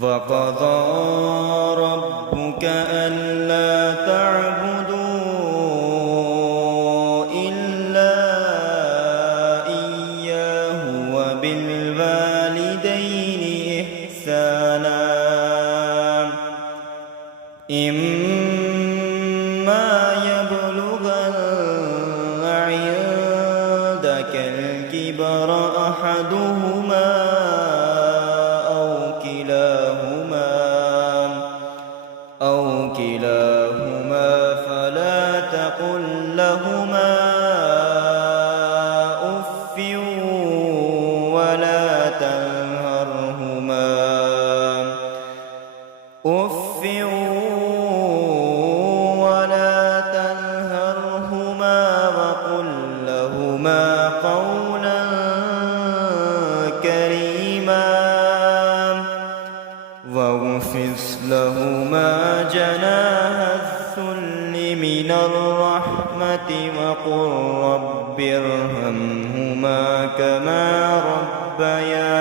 وقضى ربك ألا تعبدوا إلا إياه وبالوالدين إحسانا إما يبلغن عندك الكبر أحدهما أو كلاهما فلا تقل لهما أف ولا تنهرهما وقل لهما قولا كريما واخفض لهما جناح الذل من الرحمة وقل رب ارحمهما كما ربياني